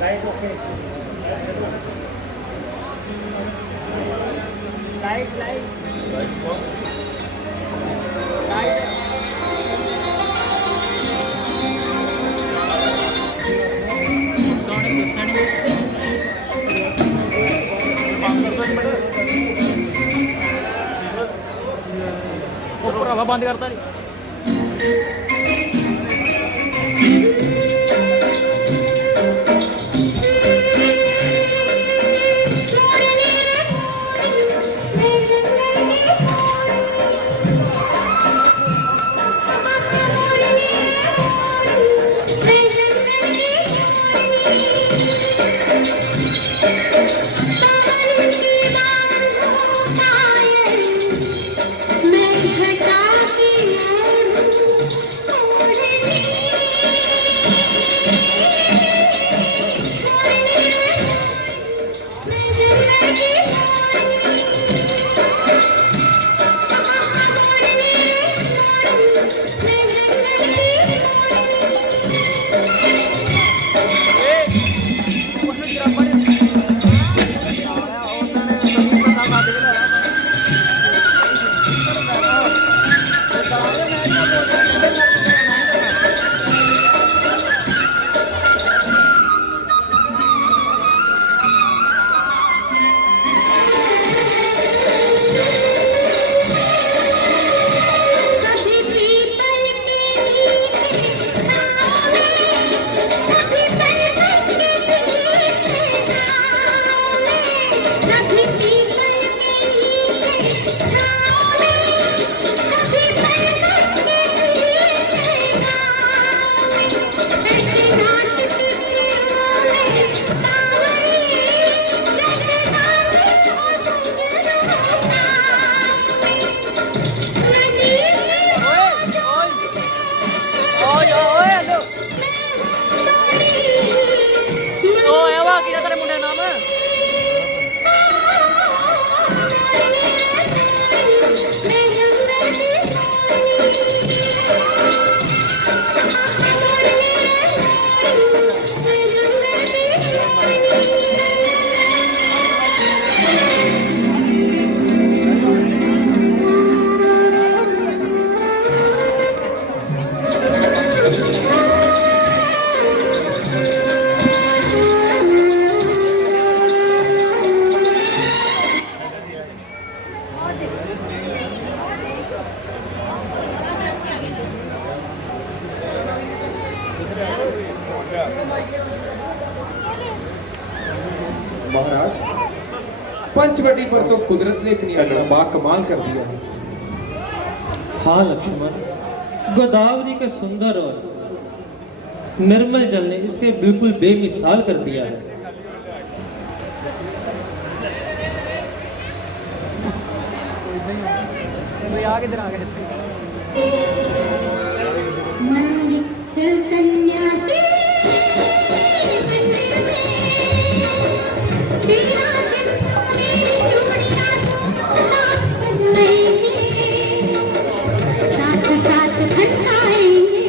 Light okay light ऊपर हवा बंद करता नहीं। महाराज पंचवटी पर तो कुदरत ने अपनी अगड़बा कमाल कर दिया है। हाँ लक्ष्मण, गोदावरी के सुंदर और निर्मल जल ने इसके बिल्कुल बेमिसाल कर दिया है। आगे चल सन्यासी साथ साथ खड़काएंगे,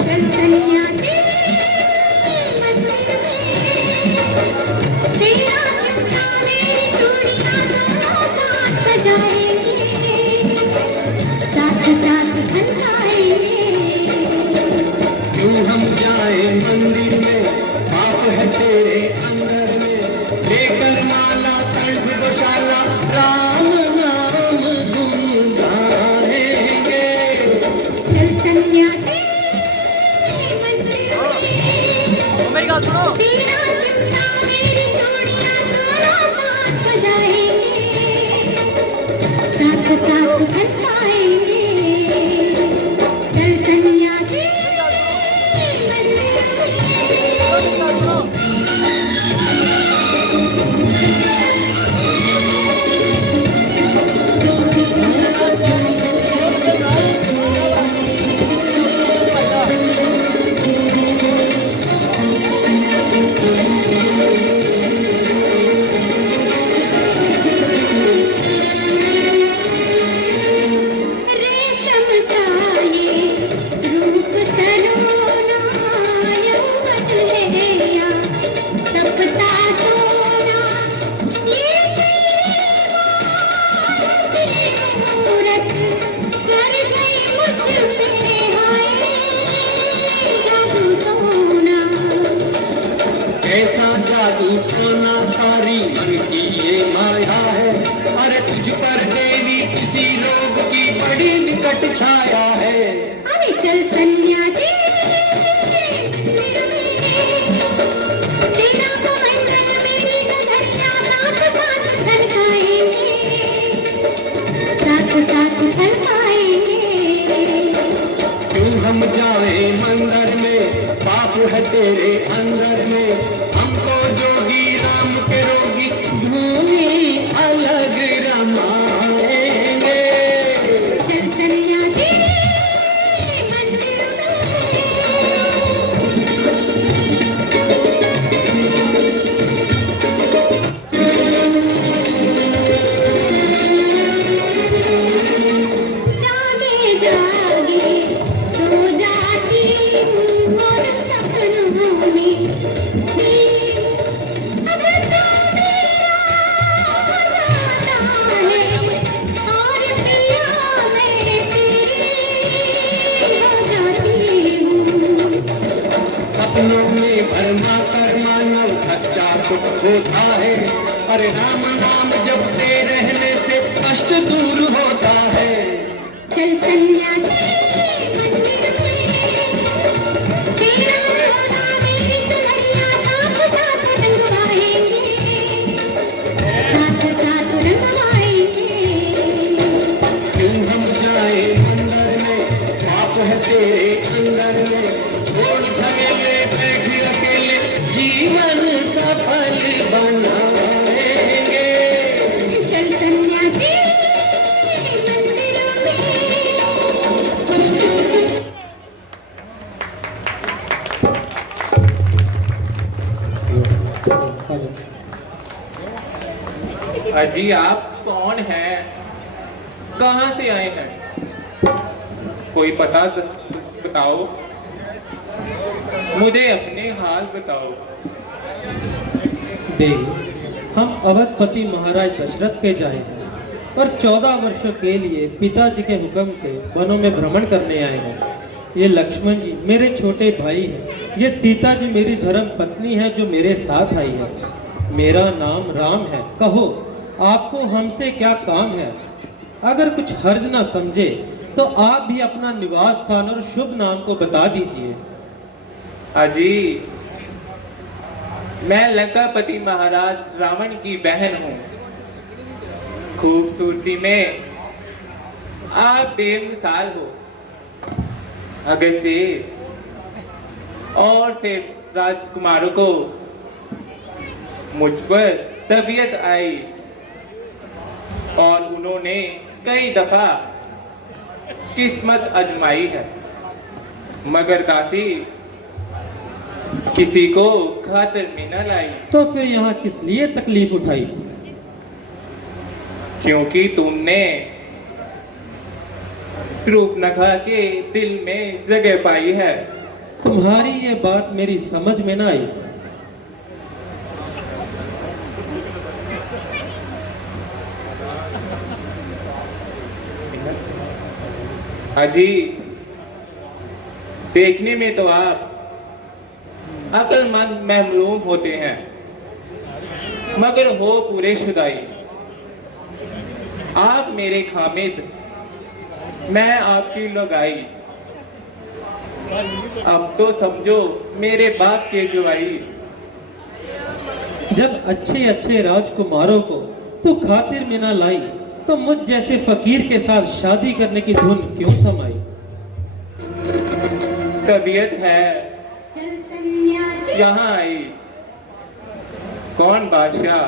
चल सन्यासी तेरा चिमटा मेरी चूड़ियां दोनों साथ बजाएंगे, साथ साथ खड़काएंगे। क्यों हम जाए मंदिर में, पाप है तेरे अंदर में, लेकर माला कंठ गौशाला राम नाम गुनगाएंगे। चल सन्यासी मंदिर में, तेरा चिमटा मेरी चूड़ियां दोनों साथ बजाएंगे, साथ साथ खड़काएंगे। चल सन्यासी है। अरे चल सन्यासी तेरा कमंडल मेरी नगरिया साथ साथ छलकाएंगे, साथ साथ छलकाएंगे। क्यों हम जाए मंदिर में, पाप है तेरे अंदर में। हमको जोगी राम के रोगी भूमि अलग रमाएंगे। चल सन्यासी मंदिर में जागे जागे सो जाती हूँ और सपनों में अगर तू मेरा हो जाता है और पिया मैं तेरी हो जाती हूँ। सपनों में भरमा कर मानव सच्चा सुख होता है। अरे राम नाम जपते रहने से कष्ट दूर होता है। चल सन्यासी मंदिर में तेरा सोना मेरी चुनरिया साथ साथ रंगवाएंगे, साथ साथ रंगवाएंगे। क्यों हम जाए मंदिर में, पाप है तेरे अंदर में। छोड़ झमेले बैठ अकेले जीवन सफल बनाएंगे। चल सन्यासी मंदिर में अजी आप कौन हैं? कहाँ से आए हैं? कोई पता बताओ, मुझे अपने हाल बताओ। देव, हम अवधपति महाराज दशरथ के जाए हैं और 14 वर्षों के लिए पिताजी के हुक्म से वनों में भ्रमण करने आए हैं। ये लक्ष्मण जी मेरे छोटे भाई हैं। ये सीता जी मेरी धर्म पत्नी है जो मेरे साथ आई है। मेरा नाम राम है। कहो आपको हमसे क्या काम है? अगर कुछ हर्ज ना समझे तो आप भी अपना निवास स्थान और शुभ नाम को बता दीजिए। अजी मैं लंकापति महाराज रावण की बहन हूँ। खूबसूरती में आप बेमिसाल हो। अगरचे और से राजकुमारों को मुझ पर तबीयत आई और उन्होंने कई दफा किस्मत आजमाई है, मगर दासी किसी को खातिर में न लाई। तो फिर यहाँ किस लिए तकलीफ उठाई? क्योंकि तुमने रूपनखा के दिल में जगह पाई है। तुम्हारी ये बात मेरी समझ में ना आई। अजी देखने में तो आप अक्लमंद महमूम होते हैं, मगर हो पूरे शुदाई। आप मेरे खामिद, मैं आपकी लगाई। अब तो समझो मेरे बाप के जुआई। जब अच्छे अच्छे राजकुमारों को तू खातिर में ना लाई तो मुझ जैसे फकीर के साथ शादी करने की धुन क्यों समाई? तबीयत है चल सन्यासी यहाँ आई। कौन बादशाह,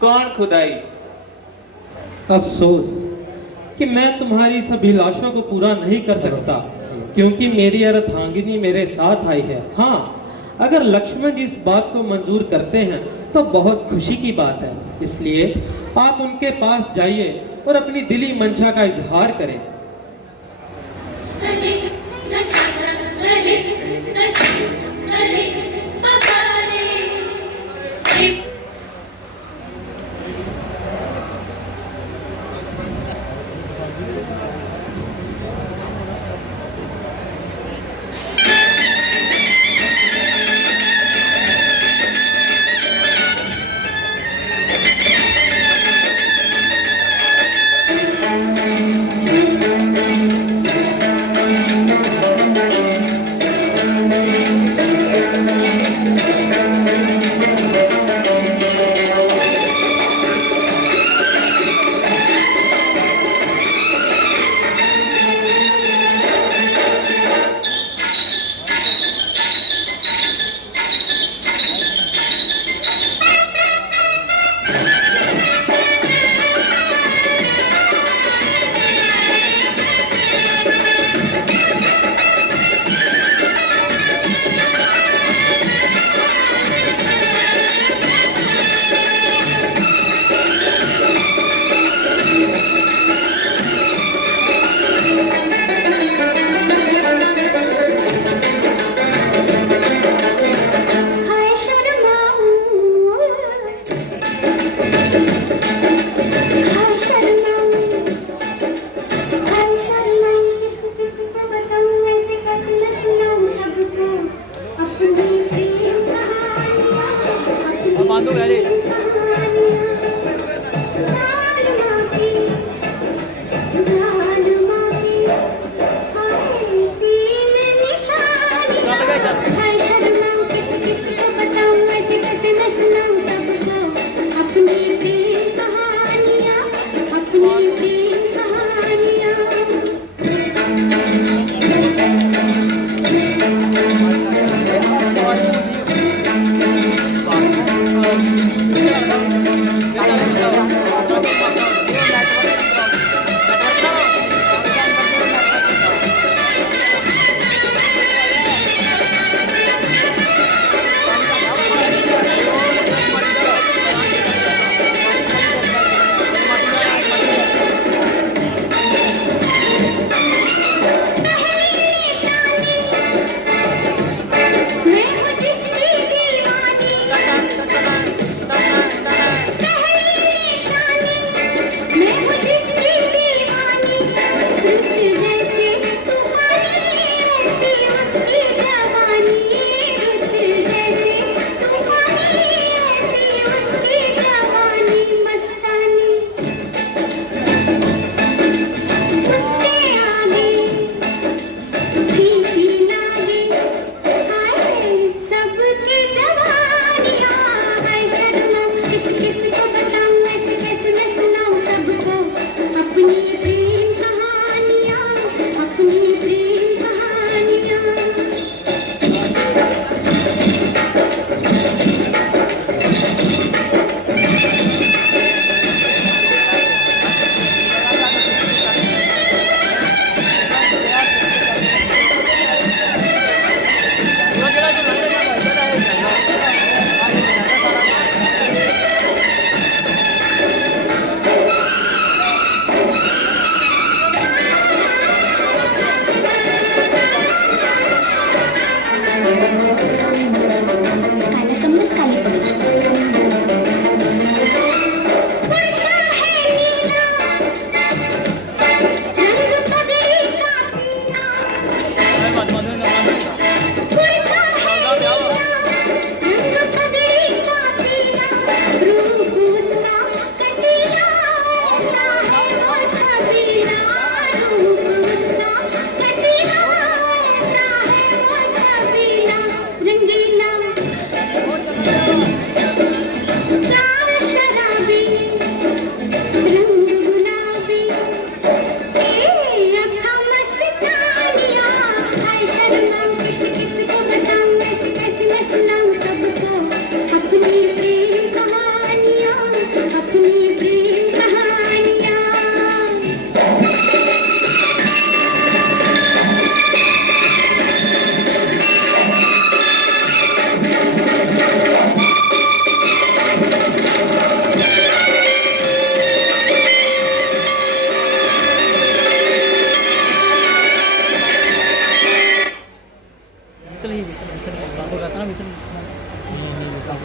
कौन खुदाई। अफसोस कि मैं तुम्हारी सब अभिलाषों को पूरा नहीं कर सकता, क्योंकि मेरी अर्धांगिनी मेरे साथ आई है। हाँ, अगर लक्ष्मण जी इस बात को मंजूर करते हैं तो बहुत खुशी की बात है। इसलिए आप उनके पास जाइए और अपनी दिली मंशा का इजहार करें।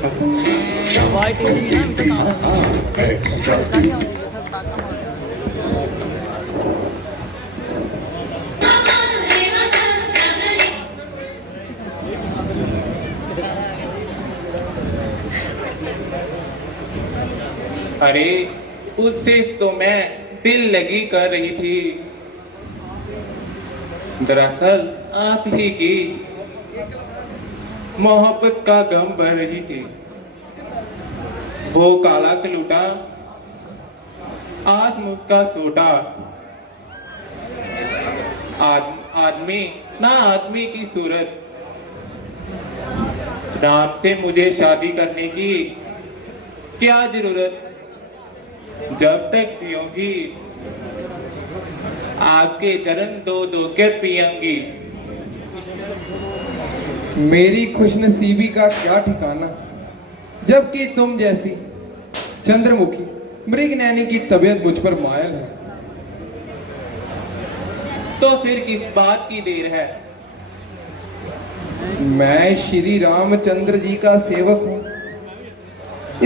वाइट इंजन है ना अरे उससे तो मैं दिल लगी कर रही थी, दरअसल आप ही की मोहब्बत का गम बह रही थी। वो काला कलूटा आज मुझका सोटा, आदमी ना आदमी की सूरत, राम से मुझे शादी करने की क्या जरूरत, जब तक पियोगी आपके चरण दो दो के पियंगी। मेरी खुशनसीबी का क्या ठिकाना, जबकि तुम जैसी चंद्रमुखी मृगनयनी की तबीयत मुझ पर मायल है। तो फिर किस बात की देर है? मैं श्री रामचंद्र जी का सेवक हूं,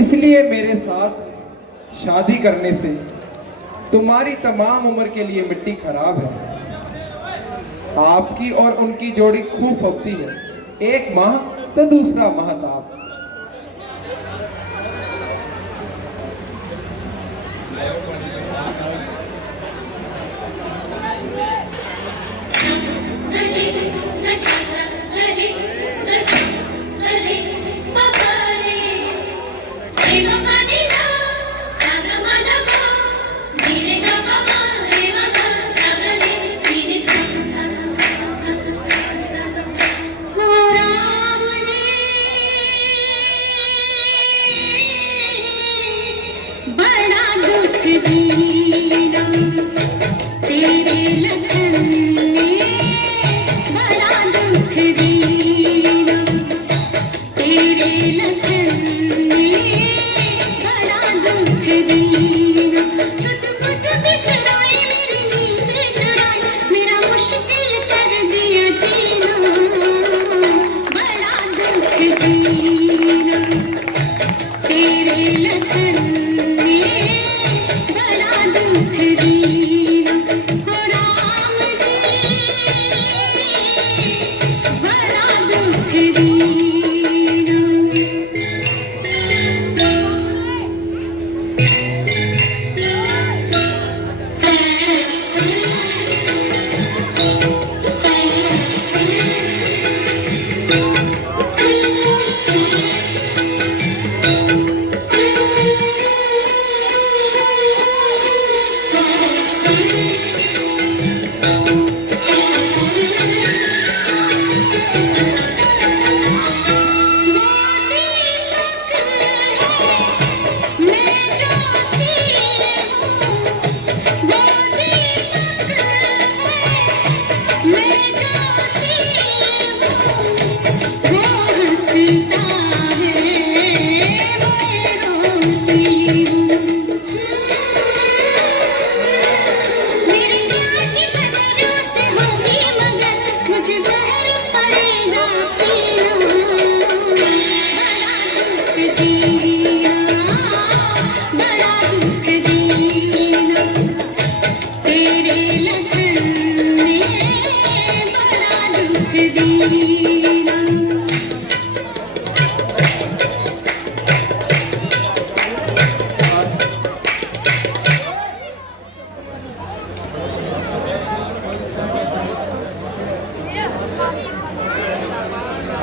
इसलिए मेरे साथ शादी करने से तुम्हारी तमाम उम्र के लिए मिट्टी खराब है। आपकी और उनकी जोड़ी खूब फबती है, एक माह तो दूसरा महताब।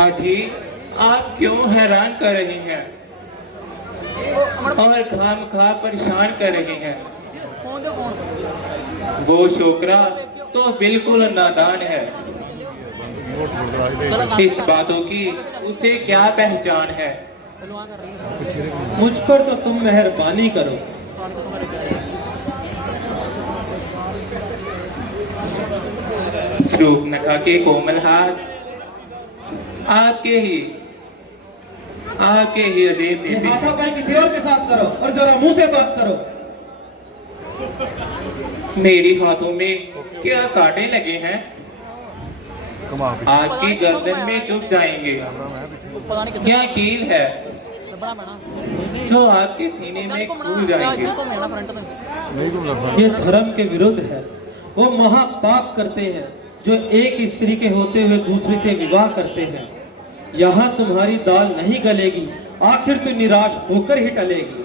अजी आप क्यों हैरान कर रही हैं और खाम खा परेशान कर रही हैं? वो छोकरा तो बिल्कुल नादान है, इस बातों की उसे क्या पहचान है। मुझ पर तो तुम मेहरबानी करो। स्वरूप नखा के कोमल हाथ आपके ही अजीब ये हाथापाई किसी और के साथ करो और जरा मुंह से बात करो। मेरी हाथों में क्या कांटे लगे हैं? आपकी गर्दन में चुभ जाएंगे। क्या कील है? ਲੱਭਣਾ ਪੈਣਾ जो आपके सीने में घुल जाएंगे। तो मेरा फ्रंट में ये धर्म के विरुद्ध है। वो महापाप करते हैं जो एक स्त्री के होते हुए दूसरी से विवाह करते हैं। यहाँ तुम्हारी दाल नहीं गलेगी, आखिर तो निराश होकर ही टलेगी।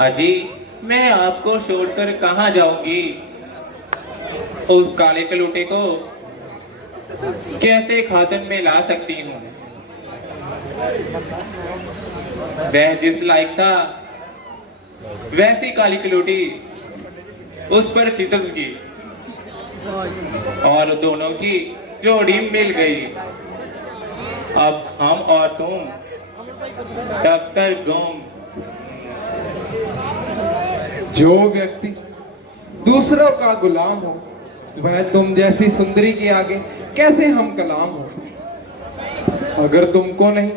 अजी, मैं आपको छोड़कर कहाँ जाऊंगी? उस काले कलूटे को कैसे खातन में ला सकती हूँ? वह जिस लायक था वैसी काली कलूटी उस पर फिसलगी और दोनों की जोड़ी मिल गई। अब हम और तुम टक्कर गुम। जो व्यक्ति दूसरों का गुलाम हो वह तुम जैसी सुंदरी के आगे कैसे हम कलाम हो। अगर तुमको नहीं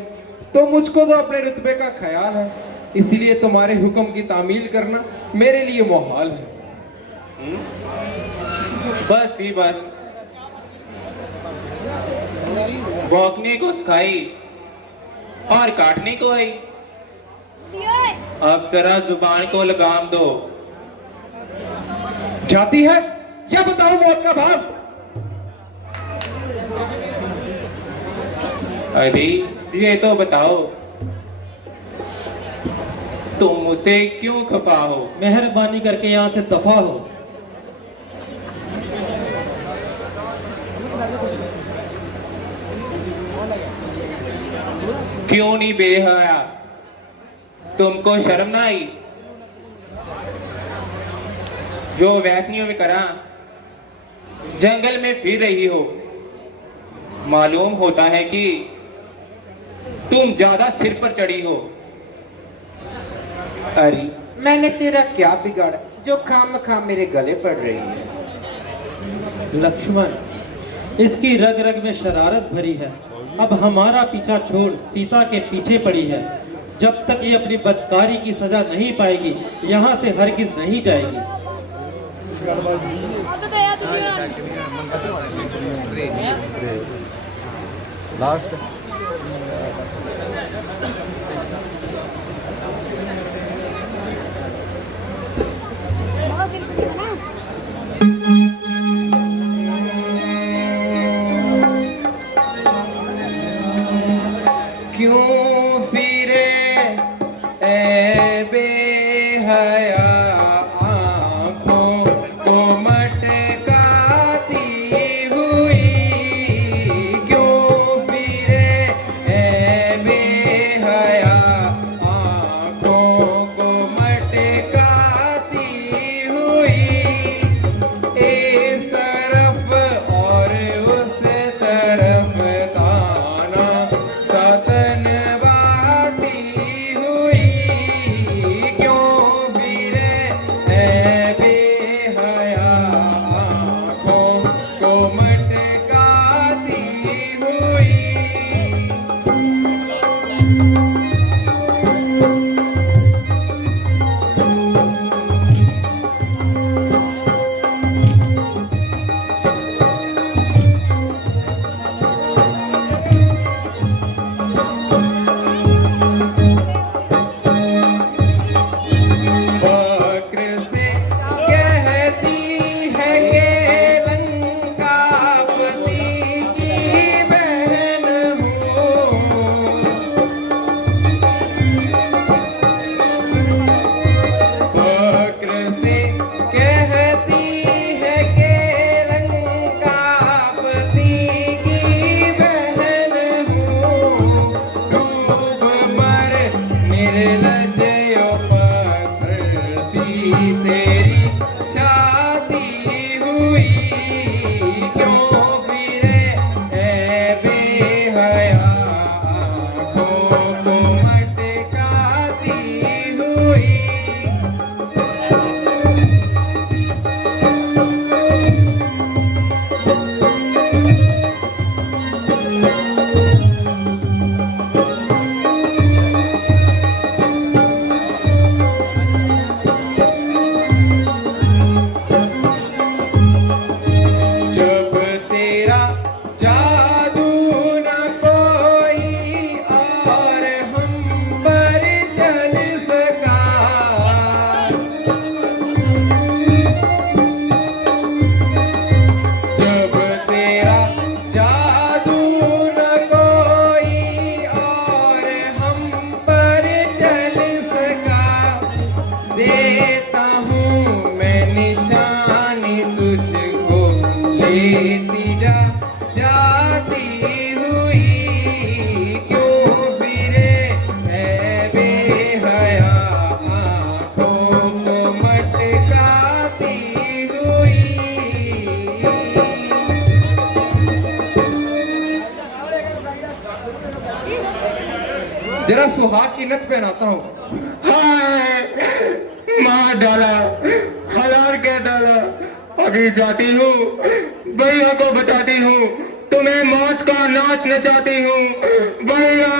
तो मुझको तो अपने रुतबे का ख्याल है, इसीलिए तुम्हारे हुक्म की तामील करना मेरे लिए मुहाल है। बस ही बस, भौंकने को सिखाई और काटने को आई। अब जरा जुबान को लगाम दो। जाती है या बताओ मौत का भाव? अरे ये तो बताओ, तुम मुझसे क्यों खफा हो? मेहरबानी करके यहाँ से दफा हो। क्यों नहीं बेहया? तुमको शर्म ना आई? जो वैसनियों में करा जंगल में फिर रही हो। मालूम होता है कि तुम ज्यादा सिर पर चढ़ी हो। अरे मैंने तेरा क्या बिगाड़ा जो खामखा मेरे गले पड़ रही है? लक्ष्मण, इसकी रग रग में शरारत भरी है। अब हमारा पीछा छोड़ सीता के पीछे पड़ी है। जब तक ये अपनी बदकारी की सजा नहीं पाएगी यहाँ से हरगिज नहीं जाएगी। लास्ट क्यों फिरे ए बेहया आँखों को मटकाती हुई? क्यों फिरे ए बेहया आँखों को मटकाती हुई? इस तरफ और उस तरफ ताना सतन बाती हुई। क्यों फिरे लेता हूँ मैं निशानी तुझको लेती जा जाती हुई, क्यों फिरे है बेहया आँखों को मटकाती हुई। जरा सुहाग की नथ पहनाता हूँ। हाय, मार डाला, हलाल कर डाला। अभी जाती हूँ, भैया को बताती हूँ, तुम्हें मौत का नाच नचाती हूँ। भैया